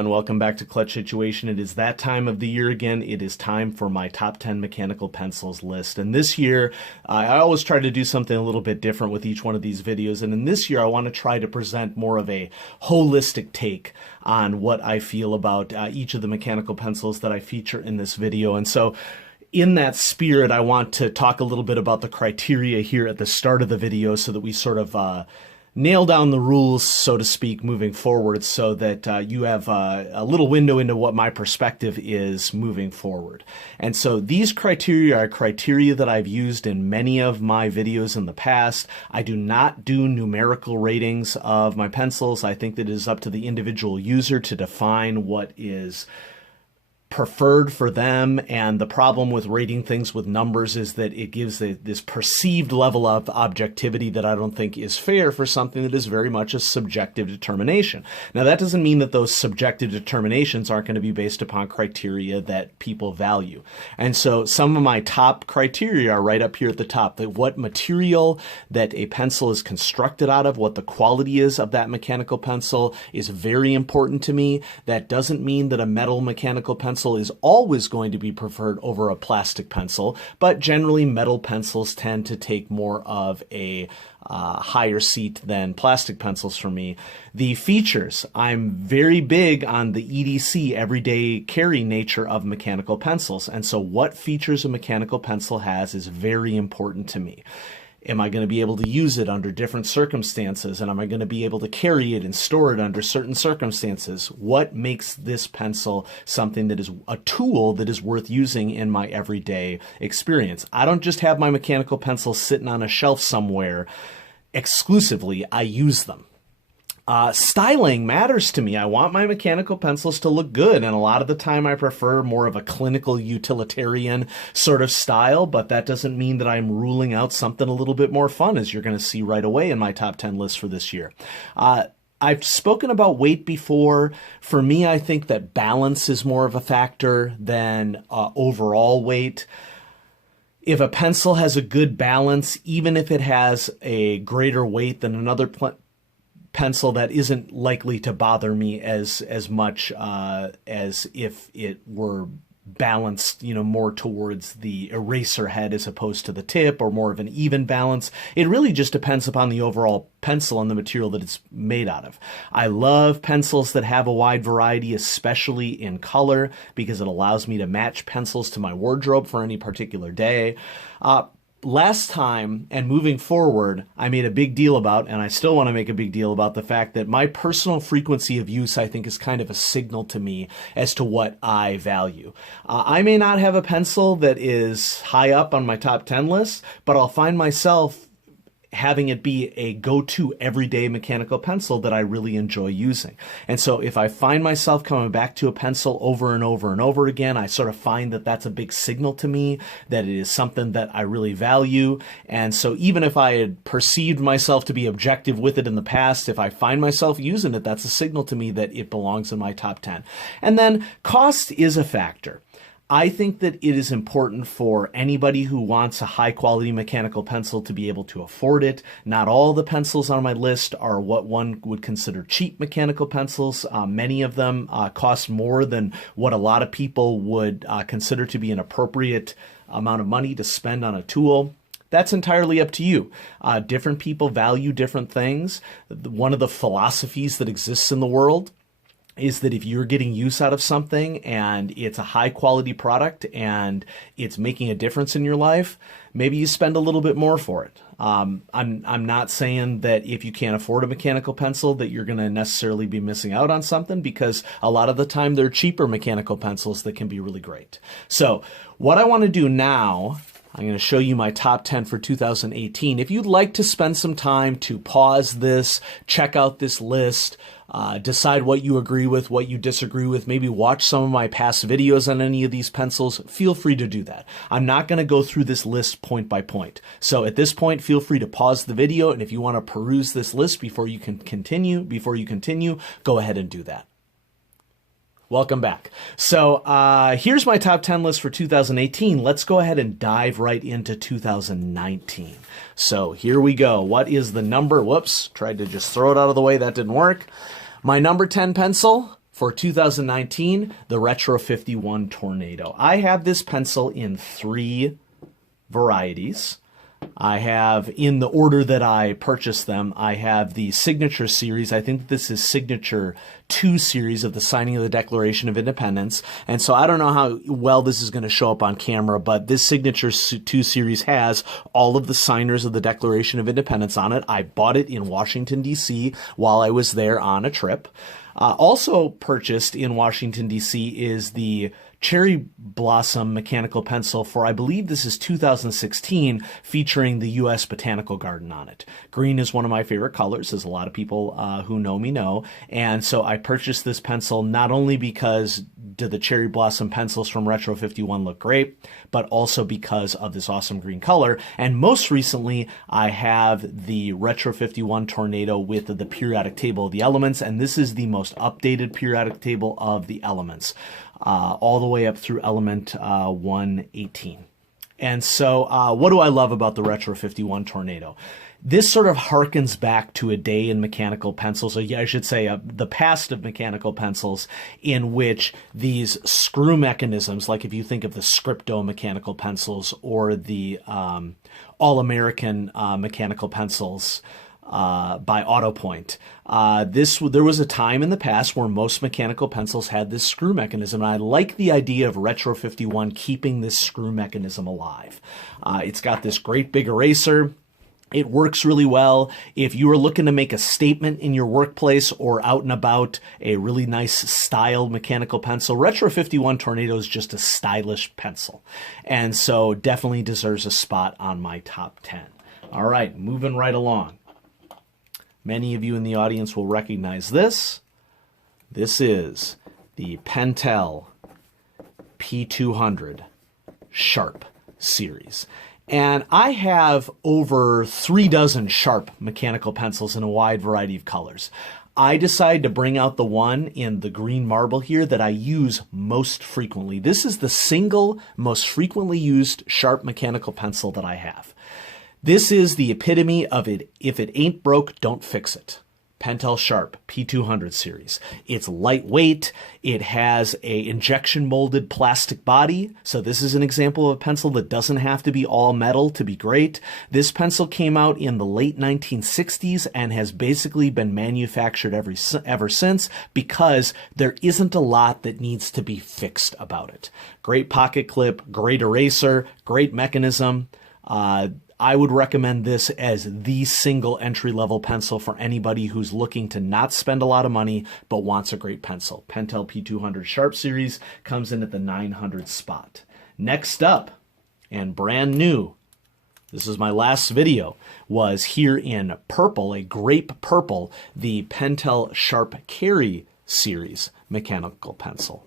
and welcome back to Clutch Situation. It is that time of the year again. It is time for my top 10 mechanical pencils list. And this year, I always try to do something a little bit different with each one of these videos. And in this year, I want to try to present more of a holistic take on what I feel about each of the mechanical pencils that I feature in this video. And so in that spirit, I want to talk a little bit about the criteria here at the start of the video so that we sort of nail down the rules, so to speak, moving forward, so that you have a little window into what my perspective is moving forward. And so these criteria are criteria that I've used in many of my videos in the past. I do not do numerical ratings of my pencils. I think that it is up to the individual user to define what is preferred for them, and the problem with rating things with numbers is that it gives this perceived level of objectivity that I don't think is fair for something that is very much a subjective determination. Now, that doesn't mean that those subjective determinations aren't going to be based upon criteria that people value. And so some of my top criteria are right up here at the top. That what material that a pencil is constructed out of, what the quality is of that mechanical pencil is very important to me. That doesn't mean that a metal mechanical pencil is always going to be preferred over a plastic pencil, but generally metal pencils tend to take more of a higher seat than plastic pencils for me. The features, I'm very big on the EDC, everyday carry nature of mechanical pencils, and so what features a mechanical pencil has is very important to me. Am I going to be able to use it under different circumstances? And am I going to be able to carry it and store it under certain circumstances? What makes this pencil something that is a tool that is worth using in my everyday experience? I don't just have my mechanical pencils sitting on a shelf somewhere exclusively. I use them. Styling matters to me. I want my mechanical pencils to look good, and a lot of the time I prefer more of a clinical utilitarian sort of style, but that doesn't mean that I'm ruling out something a little bit more fun, as you're going to see right away in my top 10 list for this year. I've spoken about weight before. For me, I think that balance is more of a factor than overall weight. If a pencil has a good balance, even if it has a greater weight than another pencil, that isn't likely to bother me as much as if it were balanced, more towards the eraser head as opposed to the tip, or more of an even balance. It really just depends upon the overall pencil and the material that it's made out of. I love pencils that have a wide variety, especially in color, because it allows me to match pencils to my wardrobe for any particular day. Last time and moving forward, I made a big deal about, and I still want to make a big deal about, the fact that my personal frequency of use, I think, is kind of a signal to me as to what I value. I may not have a pencil that is high up on my top 10 list, but I'll find myself having it be a go-to everyday mechanical pencil that I really enjoy using. And so if I find myself coming back to a pencil over and over and over again, I sort of find that that's a big signal to me that it is something that I really value. And so even if I had perceived myself to be objective with it in the past, if I find myself using it, that's a signal to me that it belongs in my top 10. And then cost is a factor. I think that it is important for anybody who wants a high-quality mechanical pencil to be able to afford it. Not all the pencils on my list are what one would consider cheap mechanical pencils. Many of them cost more than what a lot of people would consider to be an appropriate amount of money to spend on a tool. That's entirely up to you. Different people value different things. One of the philosophies that exists in the world is that if you're getting use out of something and it's a high quality product and it's making a difference in your life, maybe you spend a little bit more for it. I'm not saying that if you can't afford a mechanical pencil that you're going to necessarily be missing out on something, because a lot of the time there are cheaper mechanical pencils that can be really great. So what I want to do now, I'm going to show you my top 10 for 2018. If you'd like to spend some time to pause this, check out this list, decide what you agree with, what you disagree with, maybe watch some of my past videos on any of these pencils, feel free to do that. I'm not going to go through this list point by point. So at this point, feel free to pause the video, and if you want to peruse this list before you continue, go ahead and do that. Welcome back. So here's my top 10 list for 2018. Let's go ahead and dive right into 2019. So here we go. What is the number? Whoops, tried to just throw it out of the way. That didn't work. My number 10 pencil for 2019, the Retro 51 Tornado. I have this pencil in 3 varieties. I have, in the order that I purchased them, I have the Signature series. I think this is Signature 2 series of the signing of the Declaration of Independence. And so I don't know how well this is going to show up on camera, but this Signature 2 series has all of the signers of the Declaration of Independence on it. I bought it in Washington, D.C. while I was there on a trip. Also purchased in Washington, D.C. is the Cherry Blossom mechanical pencil for, I believe this is 2016, featuring the U.S. Botanical Garden on it. Green is one of my favorite colors, as a lot of people who know me know, and so I purchased this pencil not only because do the Cherry Blossom pencils from Retro 51 look great, but also because of this awesome green color. And most recently, I have the Retro 51 Tornado with the periodic table of the elements, and this is the most updated periodic table of the elements. All the way up through element 118. And so what do I love about the Retro 51 Tornado? This sort of harkens back to a day in mechanical pencils, or I should say the past of mechanical pencils, in which these screw mechanisms, like if you think of the Scripto mechanical pencils or the All-American mechanical pencils, by AutoPoint. There was a time in the past where most mechanical pencils had this screw mechanism, and I like the idea of Retro 51 keeping this screw mechanism alive. It's got this great big eraser. It works really well. If you are looking to make a statement in your workplace or out and about, a really nice styled mechanical pencil, Retro 51 Tornado is just a stylish pencil. And so definitely deserves a spot on my top 10. All right, moving right along. Many of you in the audience will recognize this. This is the Pentel P200 Sharp series. And I have over 3 dozen Sharp mechanical pencils in a wide variety of colors. I decided to bring out the one in the green marble here that I use most frequently. This is the single most frequently used Sharp mechanical pencil that I have. This is the epitome of it. If it ain't broke, don't fix it. Pentel Sharp P200 series. It's lightweight. It has a injection molded plastic body. So this is an example of a pencil that doesn't have to be all metal to be great. This pencil came out in the late 1960s and has basically been manufactured ever since because there isn't a lot that needs to be fixed about it. Great pocket clip, great eraser, great mechanism. I would recommend this as the single entry-level pencil for anybody who's looking to not spend a lot of money but wants a great pencil. Pentel P200 Sharp series comes in at the 900 spot. Next up, and brand new, this is my last video, was here in purple, a grape purple, the Pentel Sharp Kerry series mechanical pencil.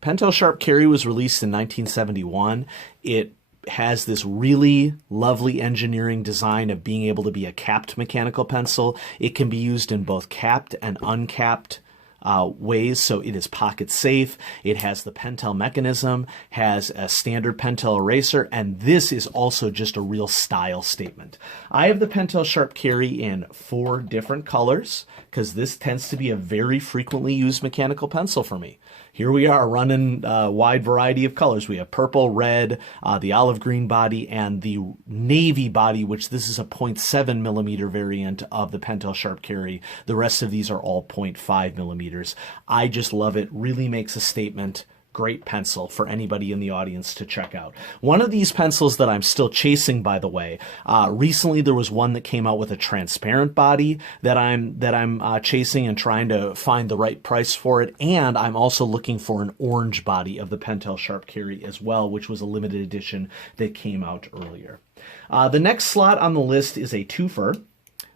Pentel Sharp Kerry was released in 1971. It has this really lovely engineering design of being able to be a capped mechanical pencil. It can be used in both capped and uncapped ways, so it is pocket safe. It has the Pentel mechanism, has a standard Pentel eraser, and this is also just a real style statement. I have the Pentel Sharp Kerry in 4 different colors because this tends to be a very frequently used mechanical pencil for me. Here we are running a wide variety of colors. We have purple, red, the olive green body, and the navy body, which this is a 0.7 millimeter variant of the Pentel Sharp Kerry. The rest of these are all 0.5 millimeters. I just love it. Really makes a statement. Great pencil for anybody in the audience to check out. One of these pencils that I'm still chasing, by the way, recently there was one that came out with a transparent body that I'm chasing and trying to find the right price for it. And I'm also looking for an orange body of the Pentel Sharp Kerry as well, which was a limited edition that came out earlier. The next slot on the list is a twofer.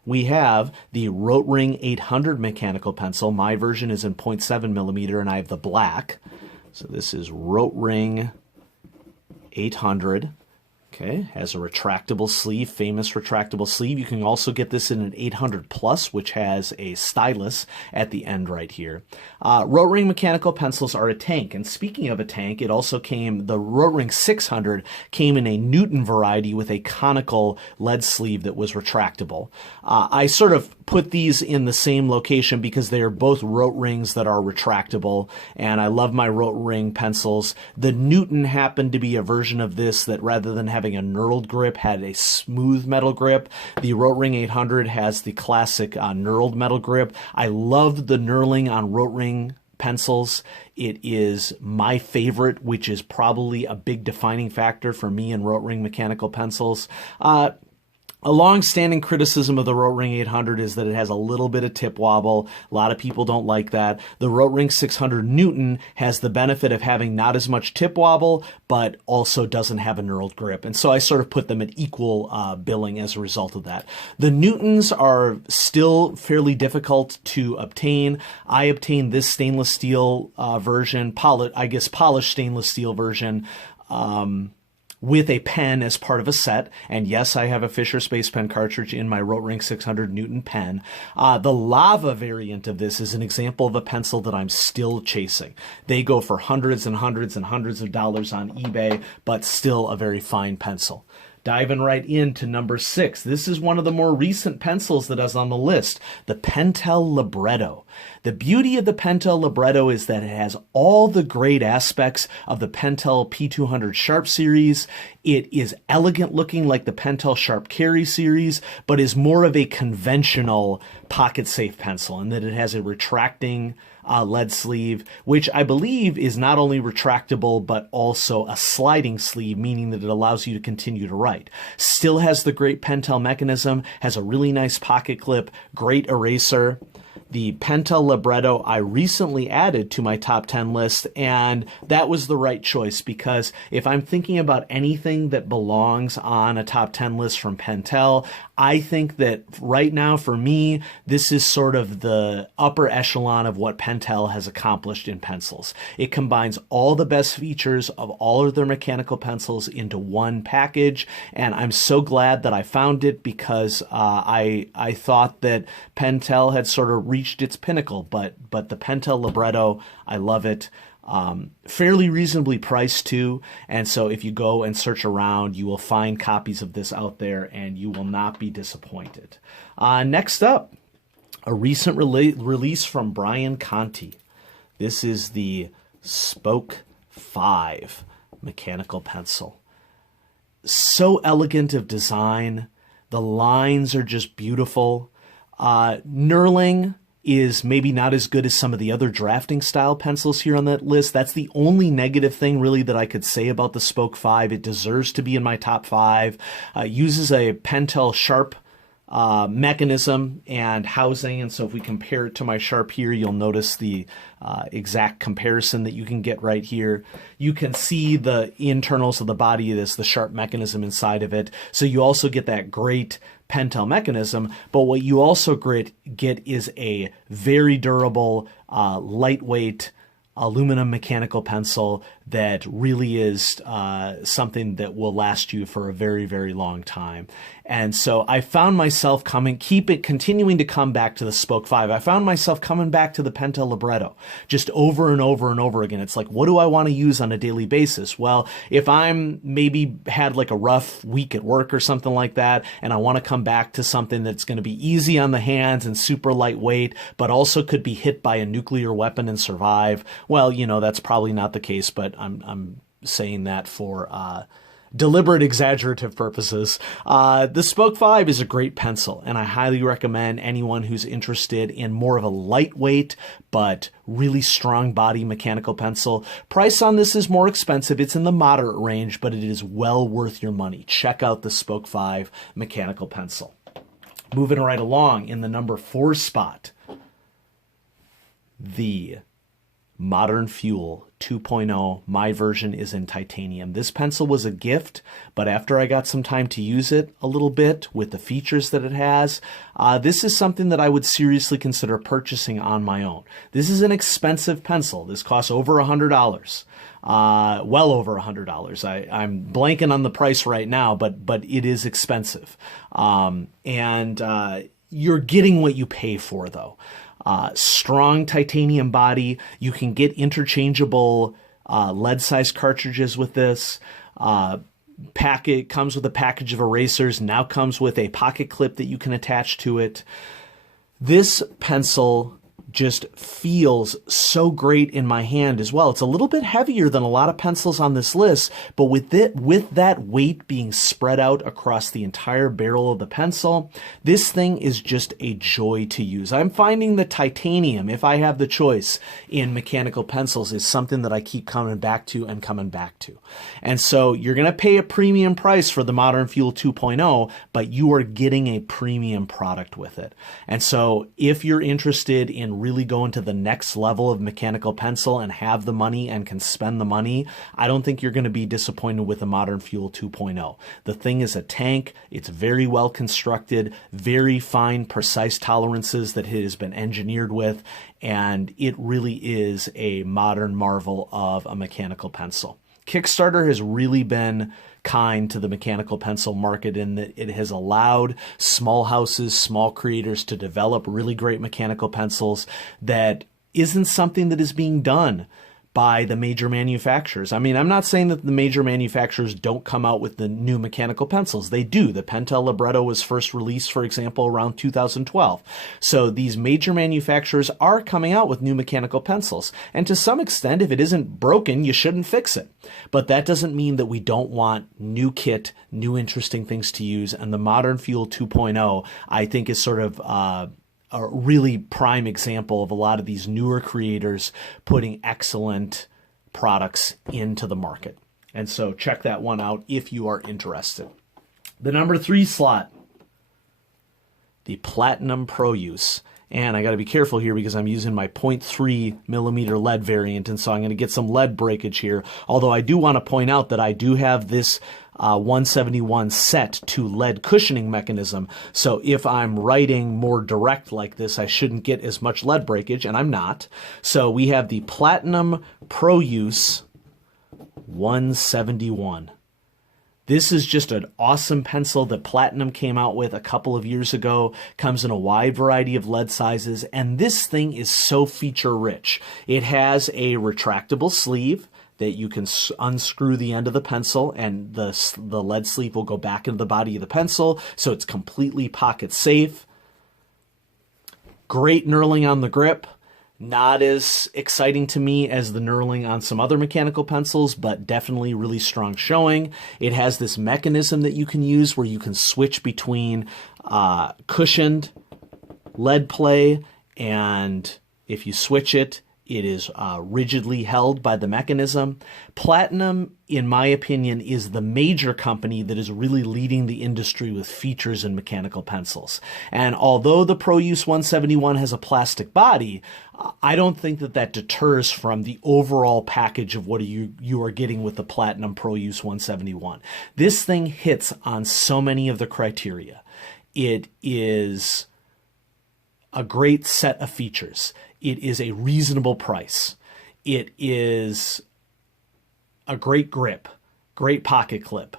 We have the Rotring 800 mechanical pencil. My version is in 0.7 millimeter, and I have the black. So this is Rotring 800. Okay, has a retractable sleeve, famous retractable sleeve. You can also get this in an 800 Plus, which has a stylus at the end right here. Rotring mechanical pencils are a tank, and speaking of a tank, it also came, the Rotring 600 came in a Newton variety with a conical lead sleeve that was retractable. I sort of put these in the same location because they are both Rotrings that are retractable, and I love my Rotring pencils. The Newton happened to be a version of this that rather than having a knurled grip had a smooth metal grip. The Rotring 800 has the classic knurled metal grip. I love the knurling on Rotring pencils. It is my favorite, which is probably a big defining factor for me in Rotring mechanical pencils. A long-standing criticism of the Rotring 800 is that it has a little bit of tip wobble. A lot of people don't like that. The Rotring 600 Newton has the benefit of having not as much tip wobble, but also doesn't have a knurled grip. And so I sort of put them at equal billing as a result of that. The Newtons are still fairly difficult to obtain. I obtained this stainless steel version, polished stainless steel version, with a pen as part of a set. And yes, I have a Fisher Space Pen cartridge in my Rotring 600 Newton pen. The lava variant of this is an example of a pencil that I'm still chasing. They go for hundreds and hundreds and hundreds of dollars on eBay, but still a very fine pencil. Diving right into number 6. This is one of the more recent pencils that is on the list, the Pentel Libretto. The beauty of the Pentel Libretto is that it has all the great aspects of the Pentel P200 Sharp series. It is elegant looking like the Pentel Sharp Kerry series, but is more of a conventional pocket-safe pencil in that it has a retracting lead sleeve, which I believe is not only retractable, but also a sliding sleeve, meaning that it allows you to continue to write. Still has the great Pentel mechanism, has a really nice pocket clip, great eraser. The Pentel Libretto I recently added to my top 10 list, and that was the right choice because if I'm thinking about anything that belongs on a top 10 list from Pentel, I think that right now for me, this is sort of the upper echelon of what Pentel has accomplished in pencils. It combines all the best features of all of their mechanical pencils into one package, and I'm so glad that I found it because I thought that Pentel had sort of reached its pinnacle, but the Pentel Libretto, I love it. Fairly reasonably priced too, and so if you go and search around, you will find copies of this out there and you will not be disappointed. Next up, a recent release from Brian Conti. This is the Spoke 5 mechanical pencil. So elegant of design. The lines are just beautiful. Knurling is maybe not as good as some of the other drafting style pencils here on that list. That's the only negative thing really that I could say about the Spoke 5. It deserves to be in my top 5. Uses a Pentel Sharp mechanism and housing, and so if we compare it to my Sharp here, you'll notice the exact comparison that you can get right here. You can see the internals of the body of this, the Sharp mechanism inside of it, so you also get that great Pentel mechanism, but what you also get is a very durable, lightweight aluminum mechanical pencil that really is something that will last you for a very, very long time. And so I found myself continuing to come back to the Spoke 5. I found myself coming back to the Pentel Libretto just over and over and over again. It's like, what do I want to use on a daily basis? Well, if I'm maybe had like a rough week at work or something like that, and I want to come back to something that's going to be easy on the hands and super lightweight, but also could be hit by a nuclear weapon and survive, well, you know, that's probably not the case, but I'm saying that for deliberate exaggerative purposes. The Spoke 5 is a great pencil, and I highly recommend anyone who's interested in more of a lightweight but really strong body mechanical pencil. Price on this is more expensive. It's in the moderate range, but it is well worth your money. Check out the Spoke 5 mechanical pencil. Moving right along in the number 4 spot, the Modern Fuel 2.0. My version is in titanium. This pencil was a gift, but after I got some time to use it a little bit with the features that it has, this is something that I would seriously consider purchasing on my own. This is an expensive pencil. This costs over $100. Well over $100. I'm blanking on the price right now, but it is expensive. You're getting what you pay for, though. Strong titanium body. You can get interchangeable lead size cartridges with this. Packet comes with a package of erasers. Now comes with a pocket clip that you can attach to it. This pencil just feels so great in my hand as well. It's a little bit heavier than a lot of pencils on this list, but with that weight being spread out across the entire barrel of the pencil, this thing is just a joy to use. I'm finding that titanium, if I have the choice in mechanical pencils, is something that I keep coming back to and coming back to. And so you're going to pay a premium price for the Modern Fuel 2.0, but you are getting a premium product with it. And so if you're interested in really going to the next level of mechanical pencil and have the money and can spend the money, I don't think you're going to be disappointed with the Modern Fuel 2.0. The thing is a tank. It's very well constructed, very fine, precise tolerances that it has been engineered with, and it really is a modern marvel of a mechanical pencil. Kickstarter has really been kind to the mechanical pencil market in that it has allowed small houses, small creators to develop really great mechanical pencils that isn't something that is being done by the major manufacturers. I mean, I'm not saying that the major manufacturers don't come out with the new mechanical pencils. They do. The Pentel libretto was first released, for example, around 2012. So these major manufacturers are coming out with new mechanical pencils. And to some extent, if it isn't broken, you shouldn't fix it. But that doesn't mean that we don't want new kit, new interesting things to use. And the Modern Fuel 2.0, I think, is sort of a really prime example of a lot of these newer creators putting excellent products into the market. And so check that one out if you are interested. The number 3 slot, the Platinum Pro Use. And I got to be careful here because I'm using my 0.3 millimeter lead variant, and so I'm going to get some lead breakage here. Although I do want to point out that I do have this 171 set to lead cushioning mechanism. So if I'm writing more direct like this, I shouldn't get as much lead breakage, and I'm not. So we have the Platinum Pro Use 171. This is just an awesome pencil that Platinum came out with a couple of years ago. Comes in a wide variety of lead sizes, and this thing is so feature rich. It has a retractable sleeve that you can unscrew the end of the pencil, and the lead sleeve will go back into the body of the pencil, so it's completely pocket safe. Great knurling on the grip. Not as exciting to me as the knurling on some other mechanical pencils, but definitely really strong showing. It has this mechanism that you can use where you can switch between cushioned lead play, and if you switch it, it is rigidly held by the mechanism. Platinum, in my opinion, is the major company that is really leading the industry with features in mechanical pencils. And although the Pro Use 171 has a plastic body, I don't think that that deters from the overall package of what you are getting with the Platinum Pro Use 171. This thing hits on so many of the criteria. It is a great set of features. It is a reasonable price. It is a great grip, great pocket clip.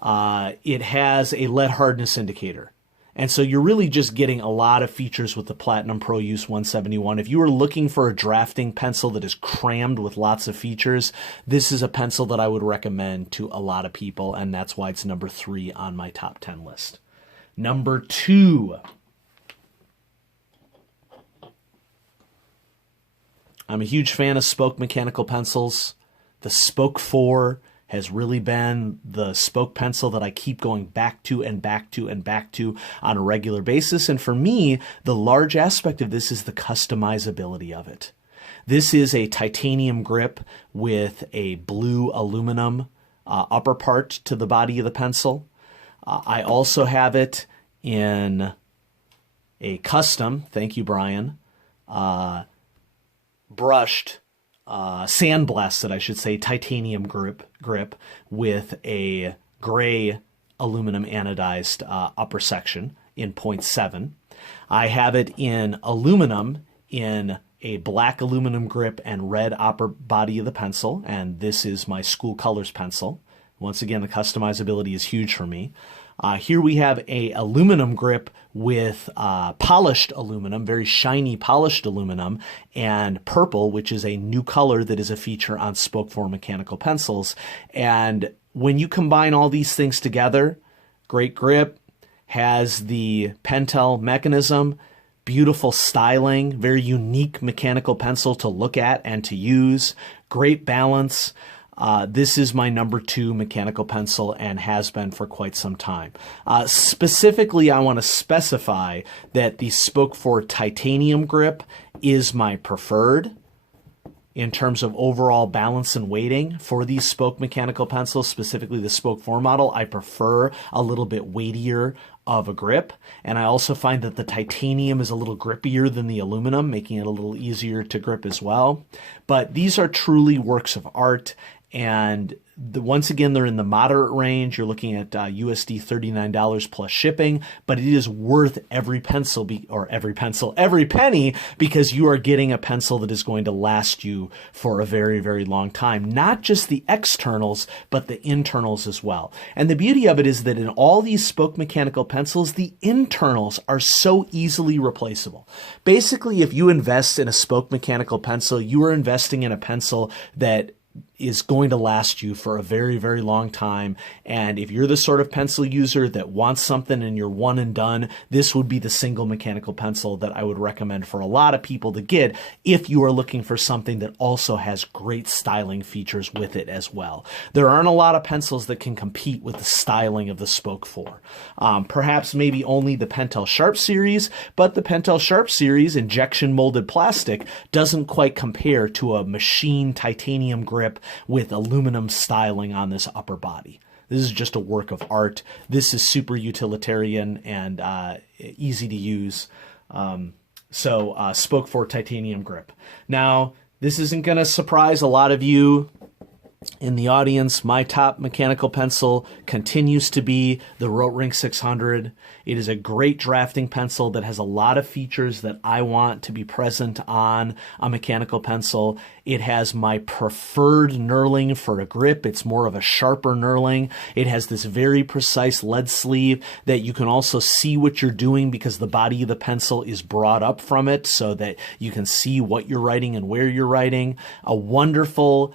It has a lead hardness indicator. And so you're really just getting a lot of features with the Platinum Pro Use 171. If you are looking for a drafting pencil that is crammed with lots of features, this is a pencil that I would recommend to a lot of people, and that's why it's number 3 on my top 10 list. Number 2. I'm a huge fan of spoke mechanical pencils. The Spoke 4 has really been the spoke pencil that I keep going back to and back to and back to on a regular basis. And for me, the large aspect of this is the customizability of it. This is a titanium grip with a blue aluminum upper part to the body of the pencil. I also have it in a custom, thank you, Brian, brushed sandblasted, I should say, titanium grip with a gray aluminum anodized upper section in 0.7. I have it in aluminum in a black aluminum grip and red upper body of the pencil, and this is my school colors pencil. Once again, the customizability is huge for me. Here we have a aluminum grip with polished aluminum, very shiny polished aluminum, and purple, which is a new color that is a feature on Spoke 4 mechanical pencils. And when you combine all these things together, great grip, has the Pentel mechanism, beautiful styling, very unique mechanical pencil to look at and to use, great balance. This is my number 2 mechanical pencil and has been for quite some time. Specifically, I want to specify that the Spoke 4 titanium grip is my preferred in terms of overall balance and weighting for these Spoke mechanical pencils, specifically the Spoke 4 model. I prefer a little bit weightier of a grip, and I also find that the titanium is a little grippier than the aluminum, making it a little easier to grip as well. But these are truly works of art, and once again, they're in the moderate range. You're looking at USD $39 plus shipping, but it is worth every penny, because you are getting a pencil that is going to last you for a very, very long time. Not just the externals, but the internals as well. And the beauty of it is that in all these Spoke mechanical pencils, the internals are so easily replaceable. Basically, if you invest in a Spoke mechanical pencil, you are investing in a pencil that is going to last you for a very, very long time. And if you're the sort of pencil user that wants something and you're one and done, this would be the single mechanical pencil that I would recommend for a lot of people to get if you are looking for something that also has great styling features with it as well. There aren't a lot of pencils that can compete with the styling of the Spoke 4. Perhaps maybe only the Pentel Sharp series, but the Pentel Sharp series injection molded plastic doesn't quite compare to a machine titanium grip with aluminum styling on this upper body. This is just a work of art. This is super utilitarian and easy to use. Spoke 4 titanium grip. Now, this isn't going to surprise a lot of you in the audience. My top mechanical pencil continues to be the Rotring 600. It is a great drafting pencil that has a lot of features that I want to be present on a mechanical pencil. It has my preferred knurling for a grip. It's more of a sharper knurling. It has this very precise lead sleeve that you can also see what you're doing because the body of the pencil is brought up from it so that you can see what you're writing and where you're writing. A wonderful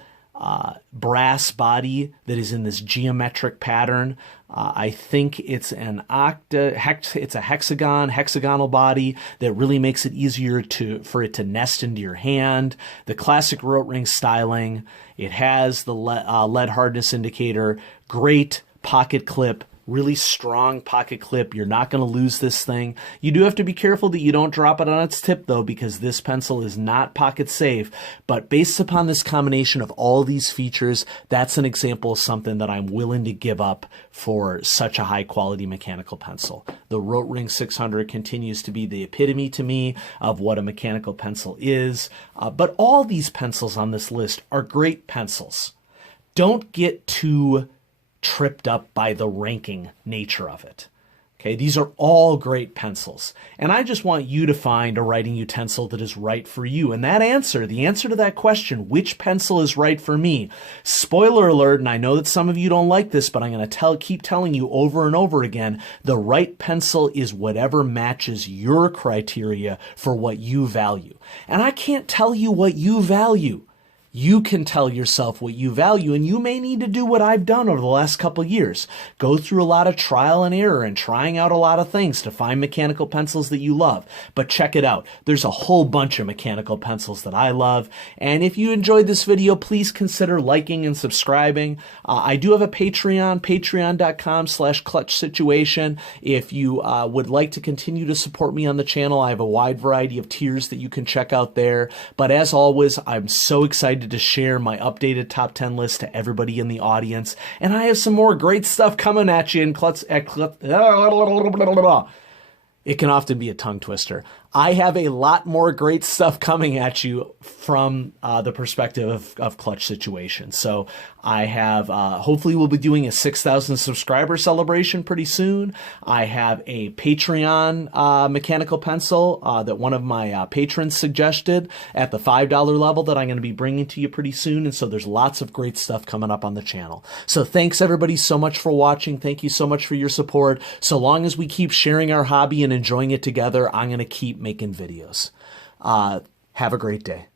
brass body that is in this geometric pattern. I think it's it's a hexagonal body that really makes it easier for it to nest into your hand. The classic Rotring styling. It has the lead hardness indicator, great pocket clip, really strong pocket clip. You're not going to lose this thing. You do have to be careful that you don't drop it on its tip though, because this pencil is not pocket safe. But based upon this combination of all these features, that's an example of something that I'm willing to give up for such a high quality mechanical pencil. The Rotring 600 continues to be the epitome to me of what a mechanical pencil is. But all these pencils on this list are great pencils. Don't get too tripped up by the ranking nature of it. Okay, these are all great pencils. And I just want you to find a writing utensil that is right for you. And the answer to that question, which pencil is right for me? Spoiler alert, and I know that some of you don't like this, but I'm going to keep telling you over and over again, the right pencil is whatever matches your criteria for what you value. And I can't tell you what you value. You can tell yourself what you value, and you may need to do what I've done over the last couple of years. Go through a lot of trial and error and trying out a lot of things to find mechanical pencils that you love. But check it out. There's a whole bunch of mechanical pencils that I love. And if you enjoyed this video, please consider liking and subscribing. I do have a Patreon, patreon.com/clutchsituation. If you would like to continue to support me on the channel, I have a wide variety of tiers that you can check out there. But as always, I'm so excited to share my updated top 10 list to everybody in the audience. And I have some more great stuff coming at you in it can often be a tongue twister. I have a lot more great stuff coming at you from the perspective of clutch situations. So I have, hopefully we'll be doing a 6,000 subscriber celebration pretty soon. I have a Patreon mechanical pencil that one of my patrons suggested at the $5 level that I'm going to be bringing to you pretty soon. And so there's lots of great stuff coming up on the channel. So thanks everybody so much for watching. Thank you so much for your support. So long as we keep sharing our hobby and enjoying it together, I'm going to keep making videos. Have a great day.